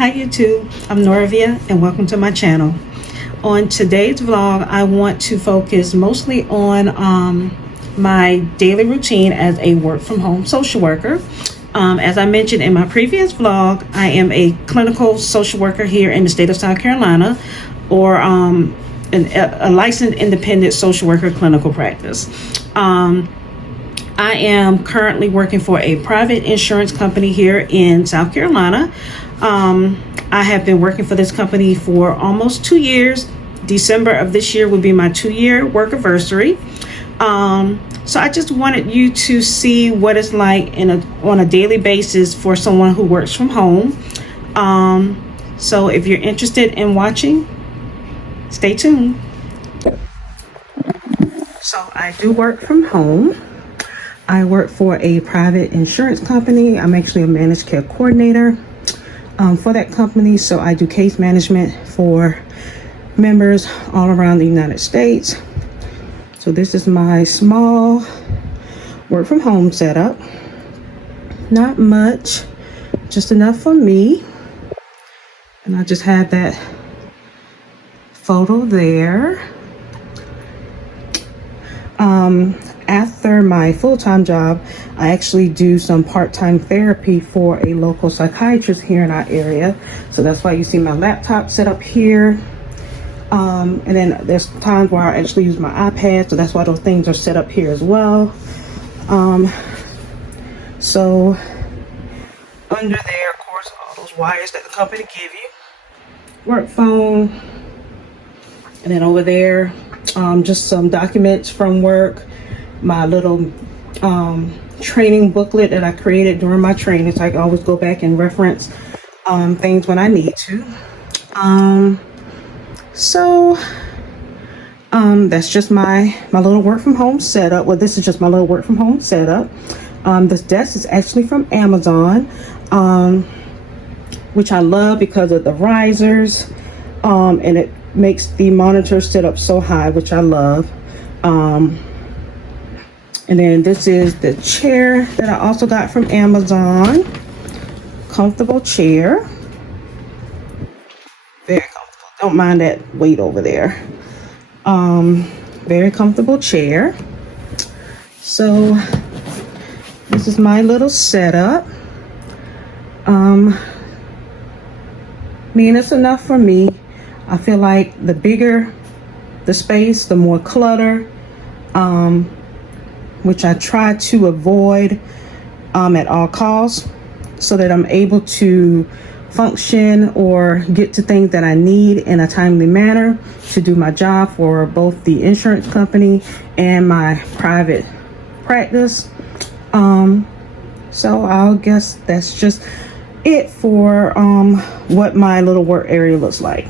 Hi YouTube, I'm Noravia and welcome to my channel. On today's vlog, I want to focus mostly on my daily routine as a work from home social worker. As I mentioned in my previous vlog, I am a clinical social worker here in the state of South Carolina, or a licensed independent social worker clinical practice. I am currently working for a private insurance company here in South Carolina. I have been working for this company for almost 2 years. December of this year will be my 2-year work anniversary. So I just wanted you to see what it's like on a daily basis for someone who works from home. So if you're interested in watching, stay tuned. So I do work from home. I work for a private insurance company. I'm actually a managed care coordinator for that company. So I do case management for members all around the United States. So this is my small work from home setup. Not much, just enough for me. And I just had that photo there. After my full-time job, I actually do some part-time therapy for a local psychiatrist here in our area. So that's why you see my laptop set up here. And then there's times where I actually use my iPad, so that's why those things are set up here as well. So under there, of course, all those wires that the company give you. Work phone. And then over there, just some documents from work. My little training booklet that I created during my training, so I can always go back and reference things when I need to. That's just my little work from home setup. Well, this is just my little work from home setup. This desk is actually from Amazon, which I love because of the risers, and it makes the monitor sit up so high, which I love. And then this is the chair that I also got from Amazon. Comfortable chair. Very comfortable. Don't mind that weight over there. Very comfortable chair. So this is my little setup. It's enough for me. I feel like the bigger the space, the more clutter, which I try to avoid at all costs, so that I'm able to function or get to things that I need in a timely manner to do my job for both the insurance company and my private practice. So I guess that's just it for what my little work area looks like.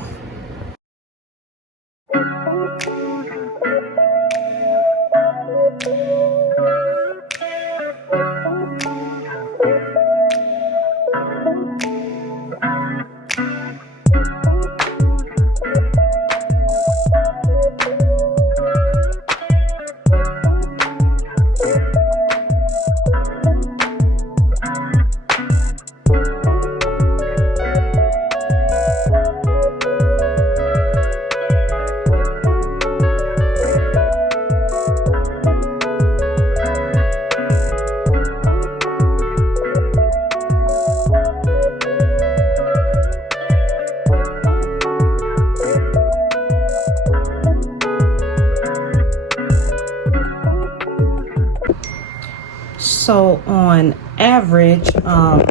So on average, I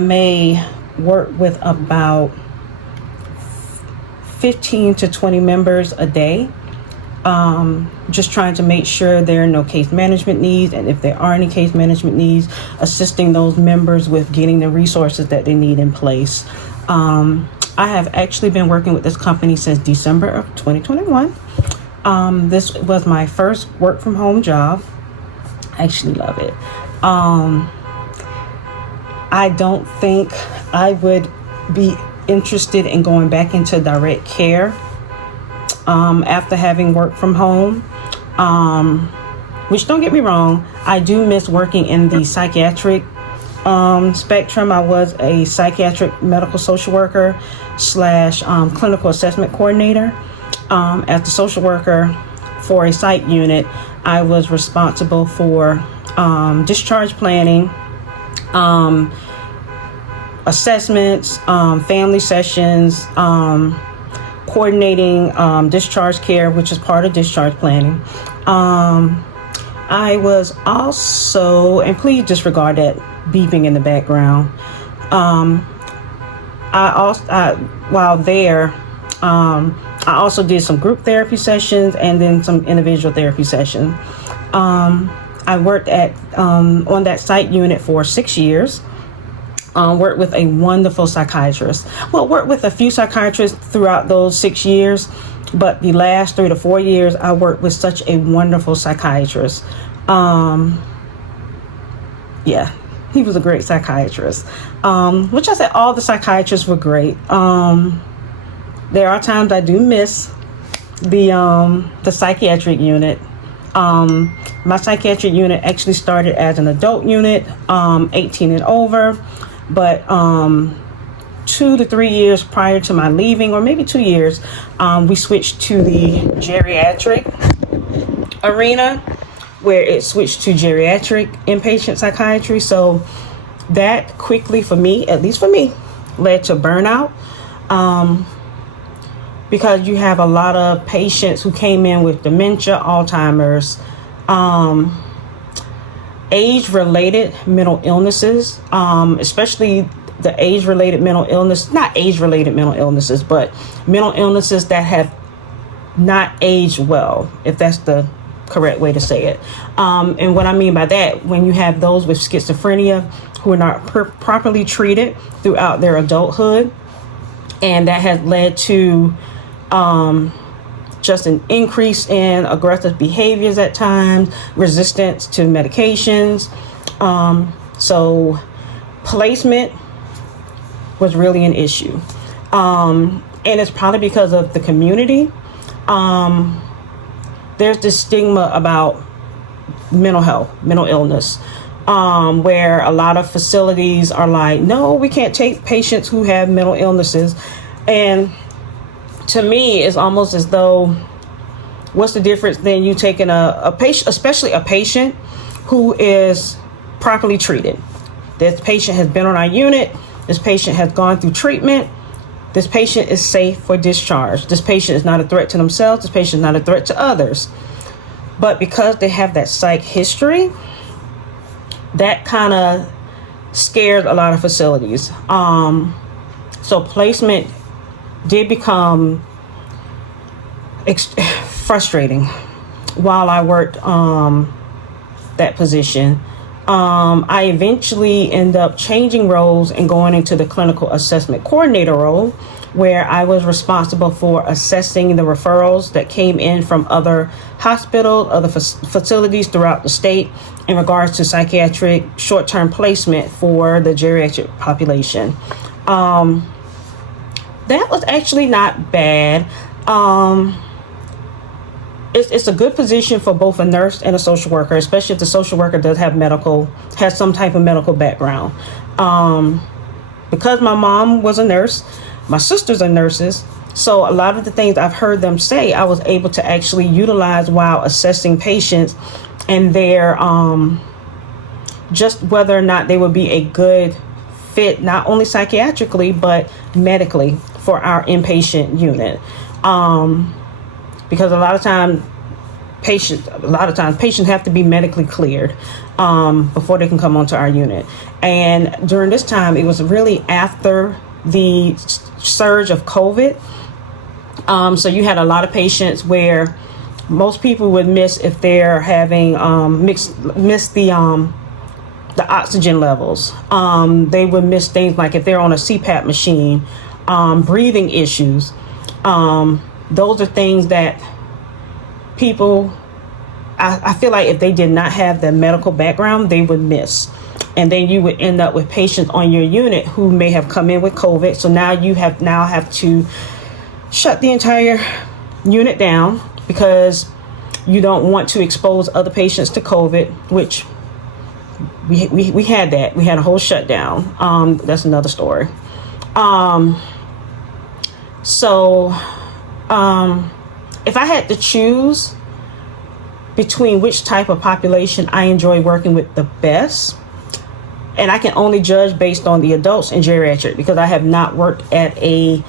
may work with about 15 to 20 members a day. Just trying to make sure there are no case management needs, and if there are any case management needs, assisting those members with getting the resources that they need in place. I have actually been working with this company since December of 2021. This was my first work from home job. I actually love it. I don't think I would be interested in going back into direct care after having worked from home. Which, don't get me wrong, I do miss working in the psychiatric spectrum. I was a psychiatric medical social worker slash clinical assessment coordinator. As the social worker for a psych unit, I was responsible for discharge planning, assessments, family sessions, coordinating discharge care, which is part of discharge planning. I was also, and please disregard that beeping in the background. While there, I also did some group therapy sessions and then some individual therapy sessions. I worked on that site unit for 6 years. Worked with a wonderful psychiatrist. Well, worked with a few psychiatrists throughout those 6 years, but the last 3 to 4 years, I worked with such a wonderful psychiatrist. Yeah, he was a great psychiatrist. Which I said all the psychiatrists were great. There are times I do miss the psychiatric unit. My psychiatric unit actually started as an adult unit, 18 and over, but 2 to 3 years prior to my leaving, or maybe 2 years, we switched to the geriatric arena, where it switched to geriatric inpatient psychiatry. So that quickly, for me, at least for me, led to burnout. Because you have a lot of patients who came in with dementia, Alzheimer's, age-related mental illnesses, especially the age-related mental illness, not age-related mental illnesses, but mental illnesses that have not aged well, if that's the correct way to say it. And what I mean by that, when you have those with schizophrenia who are not properly treated throughout their adulthood, and that has led to just an increase in aggressive behaviors at times, resistance to medications. So placement was really an issue. And it's probably because of the community. There's this stigma about mental health, mental illness, where a lot of facilities are like, no, we can't take patients who have mental illnesses. And to me, it's almost as though, what's the difference than you taking a patient, especially a patient who is properly treated? This patient has been on our unit. This patient has gone through treatment. This patient is safe for discharge. This patient is not a threat to themselves. This patient is not a threat to others. But because they have that psych history, that kind of scares a lot of facilities. So placement did become frustrating while I worked that position. I eventually ended up changing roles and going into the clinical assessment coordinator role, where I was responsible for assessing the referrals that came in from other hospitals, other facilities throughout the state in regards to psychiatric short-term placement for the geriatric population. That was actually not bad. It's a good position for both a nurse and a social worker, especially if the social worker has some type of medical background. Because my mom was a nurse, my sisters are nurses, so a lot of the things I've heard them say, I was able to actually utilize while assessing patients and their just whether or not they would be a good fit, not only psychiatrically, but medically for our inpatient unit. Because a lot of times patients have to be medically cleared before they can come onto our unit. And during this time, it was really after the surge of COVID. So you had a lot of patients where most people would miss if they're having miss the oxygen levels. They would miss things like if they're on a CPAP machine, breathing issues. Those are things that people, I feel like if they did not have the medical background, they would miss. And then you would end up with patients on your unit who may have come in with COVID. So now you have to shut the entire unit down because you don't want to expose other patients to COVID, which we had that. We had a whole shutdown. That's another story. So if I had to choose between which type of population I enjoy working with the best, and I can only judge based on the adults and geriatric, because I have not worked at a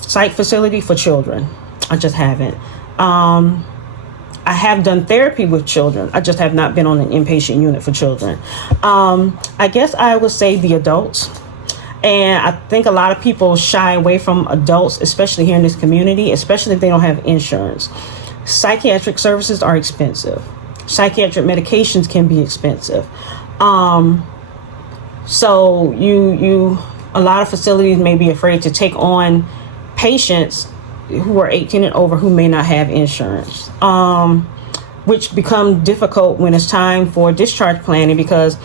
psych facility for children. I just haven't. I have done therapy with children. I just have not been on an inpatient unit for children. I guess I would say the adults. And I think a lot of people shy away from adults, especially here in this community, especially if they don't have insurance. Psychiatric services are expensive. Psychiatric medications can be expensive. So a lot of facilities may be afraid to take on patients who are 18 and over who may not have insurance, which become difficult when it's time for discharge planning, because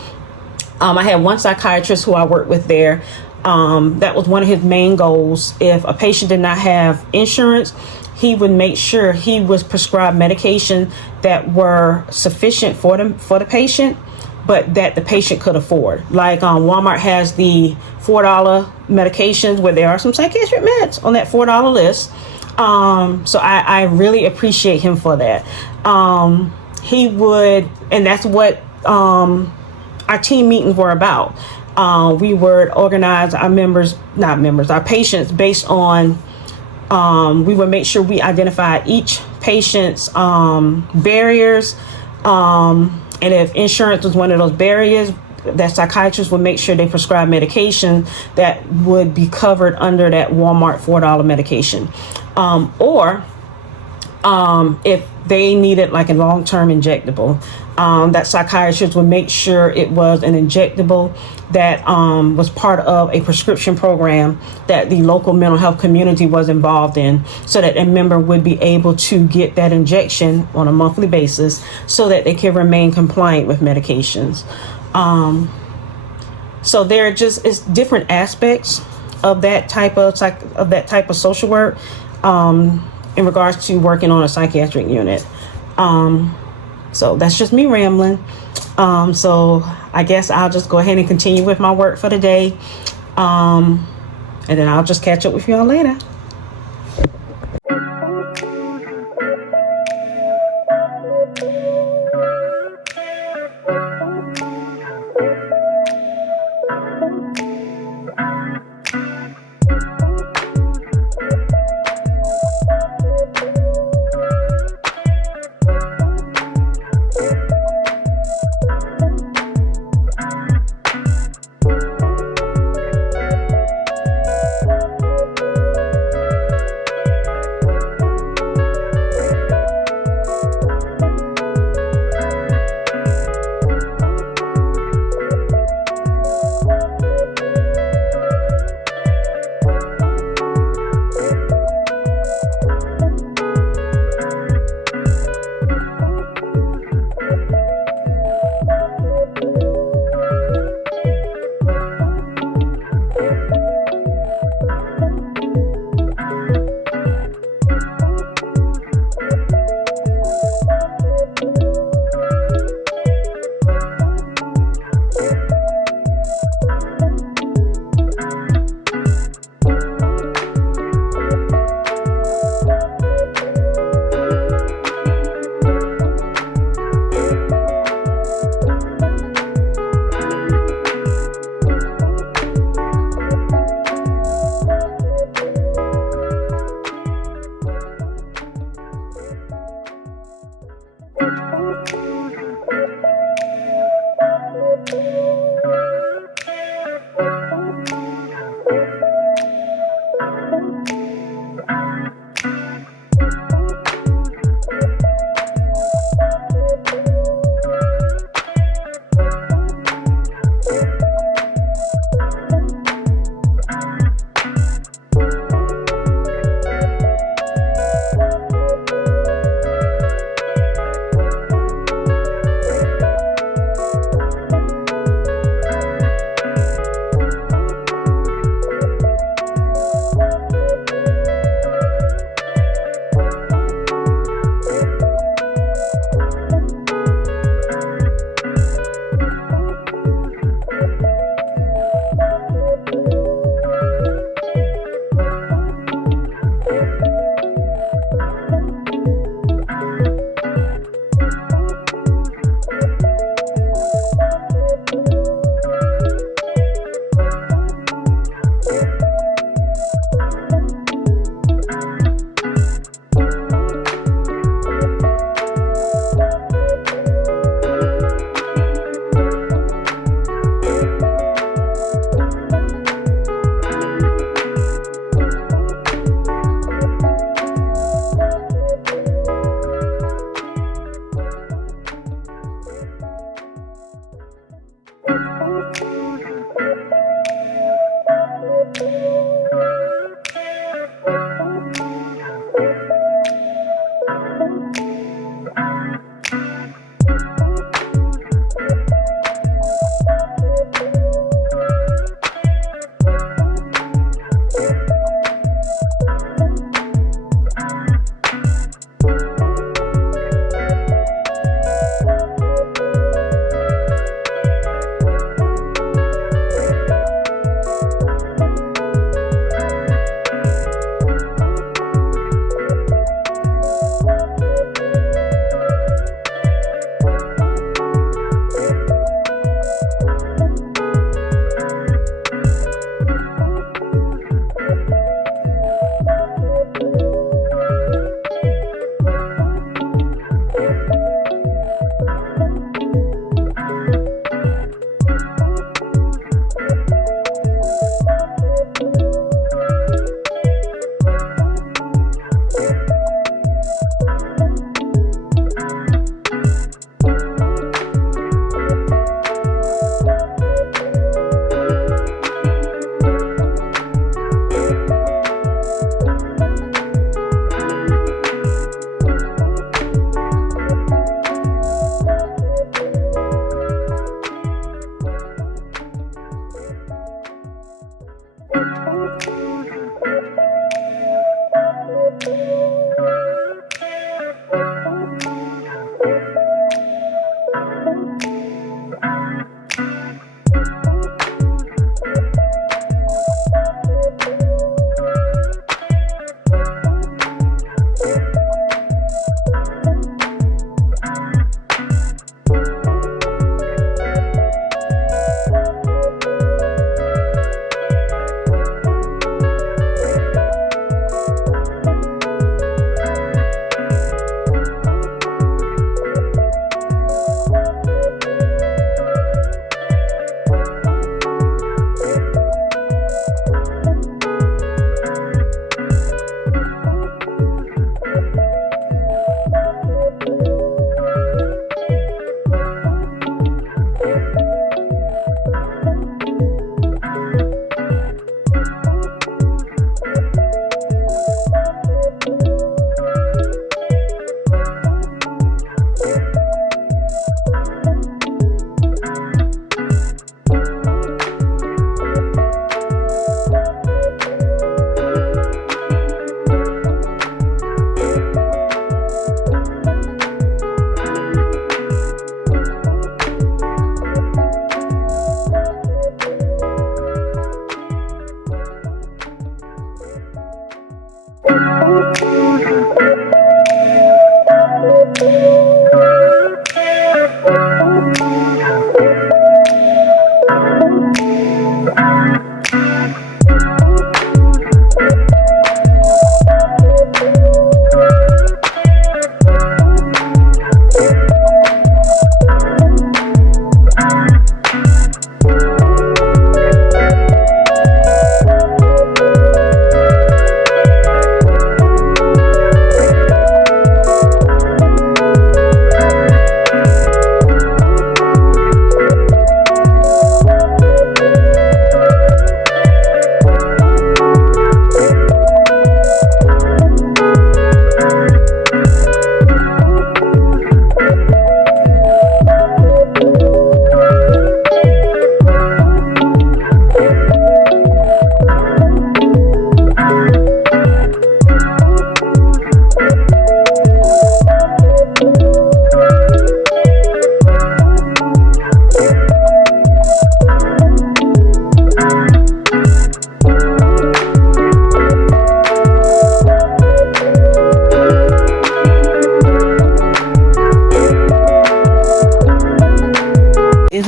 I had one psychiatrist who I worked with there. That was one of his main goals. If a patient did not have insurance, he would make sure he was prescribed medication that were sufficient for the patient, but that the patient could afford. Like Walmart has the $4 medications where there are some psychiatric meds on that $4 list. So I really appreciate him for that. He would, and that's what our team meetings were about. We would organize our patients based on, we would make sure we identify each patient's barriers. And if insurance was one of those barriers, that psychiatrists would make sure they prescribe medication that would be covered under that Walmart $4 medication. Or if they needed like a long-term injectable, that psychiatrist would make sure it was an injectable that was part of a prescription program that the local mental health community was involved in, so that a member would be able to get that injection on a monthly basis so that they can remain compliant with medications. So there just is different aspects of that type of social work in regards to working on a psychiatric unit. So that's just me rambling. So I guess I'll just go ahead and continue with my work for the day. And then I'll just catch up with y'all later.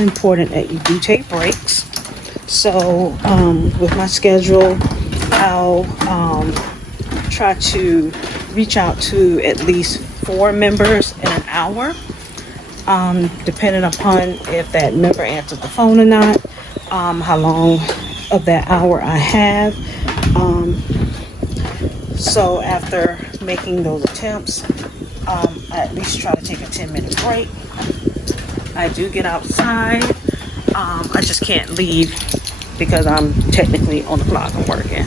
Important that you do take breaks. So with my schedule, I'll try to reach out to at least 4 members in an hour, depending upon if that member answers the phone or not, how long of that hour I have. So after making those attempts, I at least try to take a 10-minute break. I do get outside I just can't leave because I'm technically on the clock. I'm working.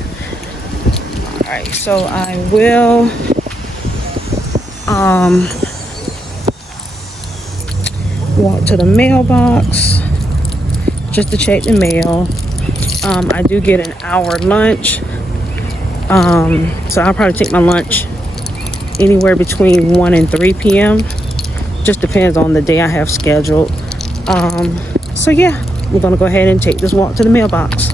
All right, so I will walk to the mailbox just to check the mail. I do get an hour lunch, so I'll probably take my lunch anywhere between 1 and 3 p.m. Just depends on the day I have scheduled. So yeah, we're gonna go ahead and take this walk to the mailbox.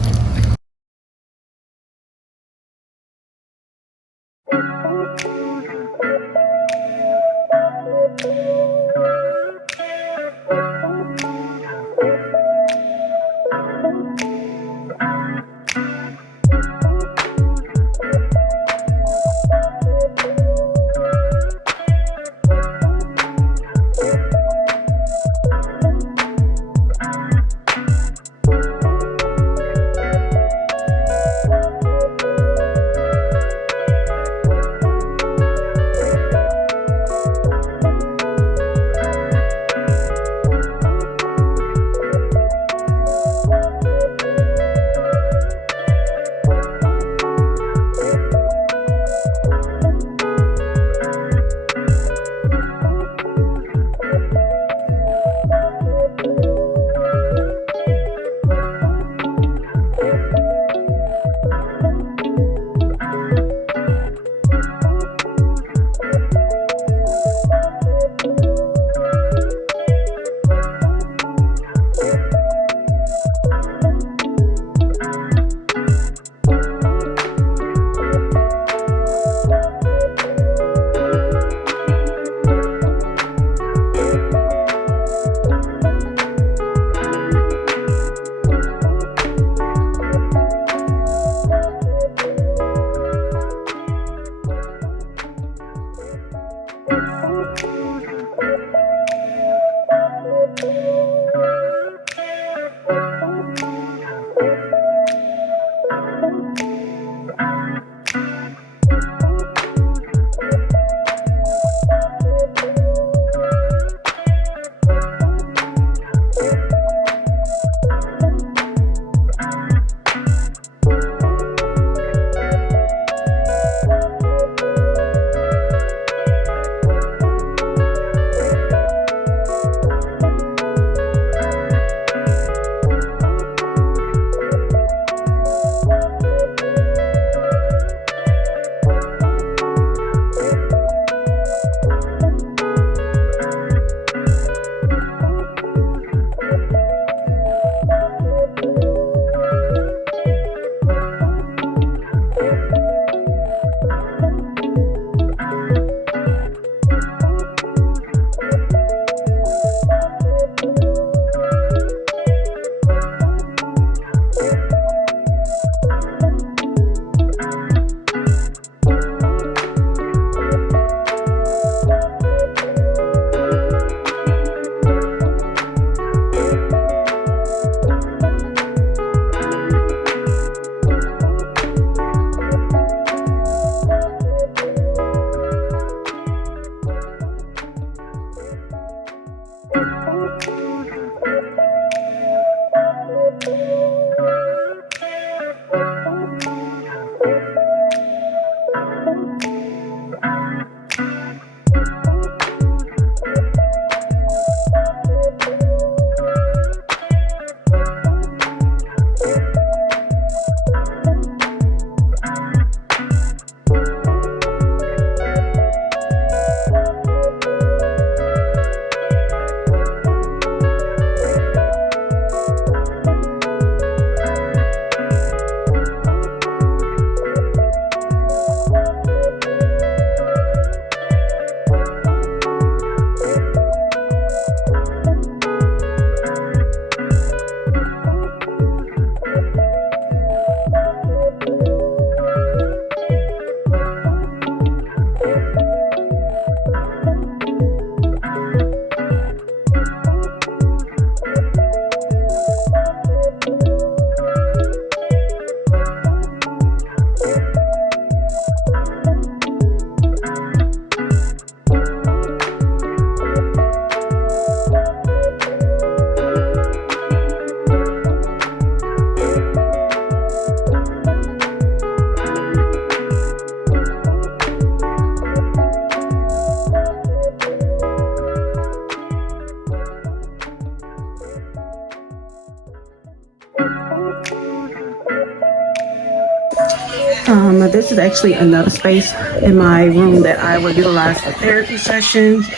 This is actually another space in my room that I will utilize for therapy sessions.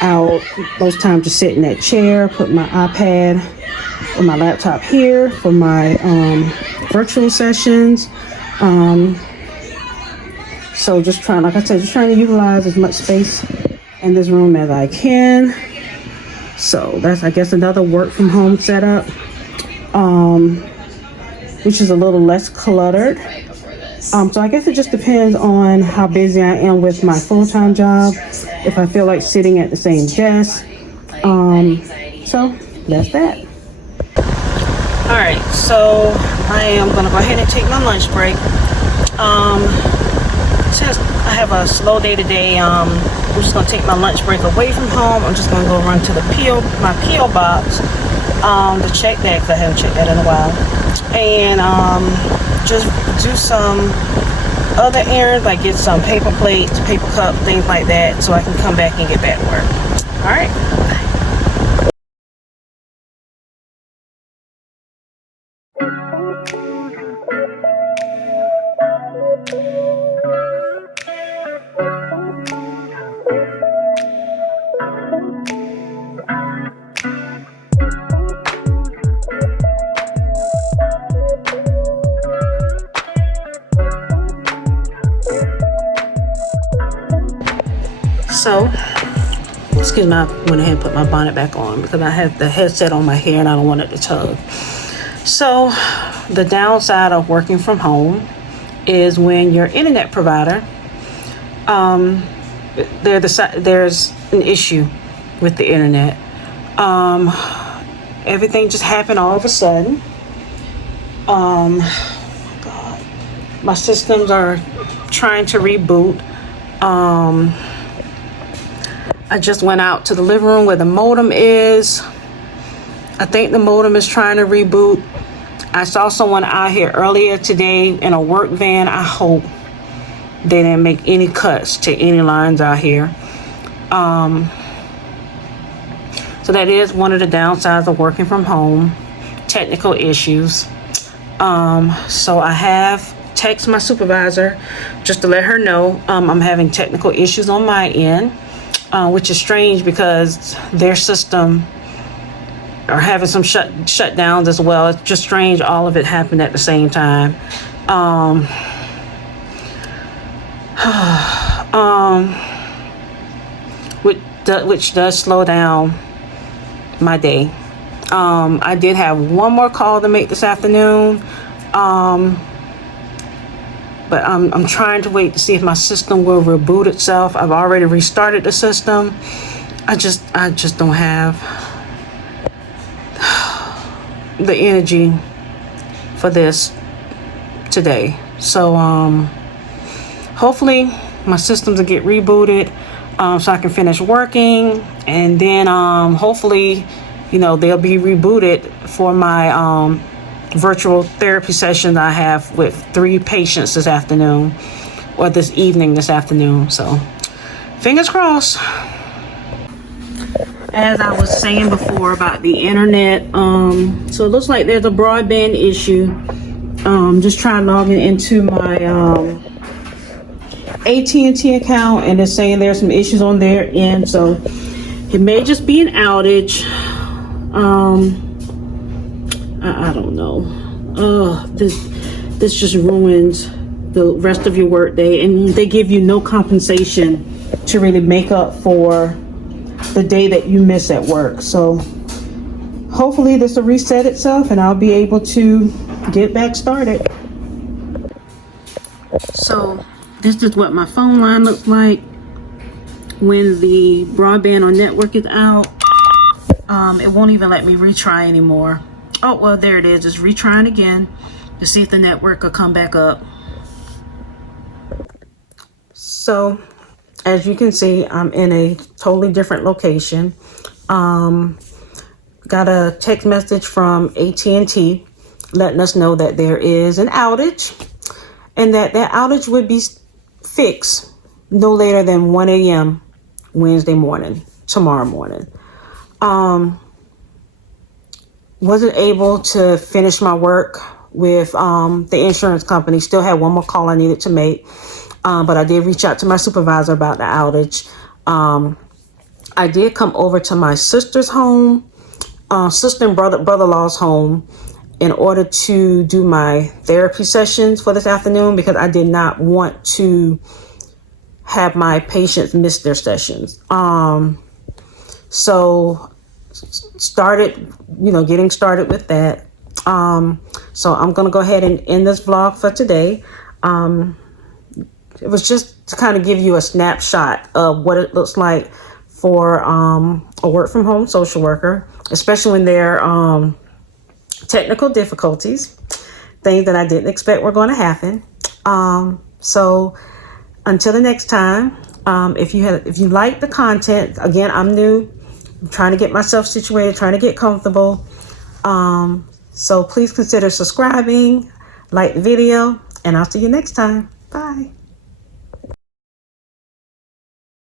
I'll most times just sit in that chair, put my iPad or my laptop here for my virtual sessions. So just trying, like I said, just trying to utilize as much space in this room as I can. So that's, I guess, another work from home setup, which is a little less cluttered. So I guess it just depends on how busy I am with my full-time job, if I feel like sitting at the same desk. So that's that. All right, so I am gonna go ahead and take my lunch break. Since I have a slow day today, I'm just gonna take my lunch break away from home. I'm just gonna go run to the my PO box to check that, because I haven't checked that in a while, and just do some other errands, like get some paper plates, paper cups, things like that, so I can come back and get back to work. All right. So, excuse me, I went ahead and put my bonnet back on because I have the headset on my hair and I don't want it to tug. So, the downside of working from home is when your internet provider, there's an issue with the internet. Everything just happened all of a sudden. Oh my God. My systems are trying to reboot. I just went out to the living room where the modem is. I think the modem is trying to reboot. I saw someone out here earlier today in a work van. I hope they didn't make any cuts to any lines out here. So that is one of the downsides of working from home, technical issues. So I have texted my supervisor just to let her know I'm having technical issues on my end. Which is strange because their system are having some shutdowns as well. It's just strange all of it happened at the same time. Which does slow down my day. I did have one more call to make this afternoon. But I'm trying to wait to see if my system will reboot itself. I've already restarted the system. I just don't have the energy for this today. So hopefully my systems will get rebooted so I can finish working, and then hopefully they'll be rebooted for my virtual therapy session I have with 3 patients this afternoon, or this afternoon. So fingers crossed. As I was saying before about the internet, so it looks like there's a broadband issue. Just trying logging into my AT&T account, and it's saying there's some issues on their end, so it may just be an outage. I don't know. This just ruins the rest of your work day, and they give you no compensation to really make up for the day that you miss at work. So hopefully this will reset itself and I'll be able to get back started. So this is what my phone line looks like when the broadband or network is out. It won't even let me retry anymore. Oh, well, there it is. It's retrying again to see if the network will come back up. So, as you can see, I'm in a totally different location. Got a text message from AT&T letting us know that there is an outage, and that outage would be fixed no later than 1 a.m. Wednesday morning, tomorrow morning. Wasn't able to finish my work with the insurance company. Still had one more call I needed to make. But I did reach out to my supervisor about the outage. I did come over to my sister's home, sister and brother-in-law's home, in order to do my therapy sessions for this afternoon, because I did not want to have my patients miss their sessions. So started, getting started with that. So I'm going to go ahead and end this vlog for today. It was just to kind of give you a snapshot of what it looks like for a work from home social worker, especially when there are technical difficulties, things that I didn't expect were going to happen. So until the next time, if you like the content, again, I'm new. I'm trying to get myself situated, trying to get comfortable. So please consider subscribing, like the video, and I'll see you next time. Bye.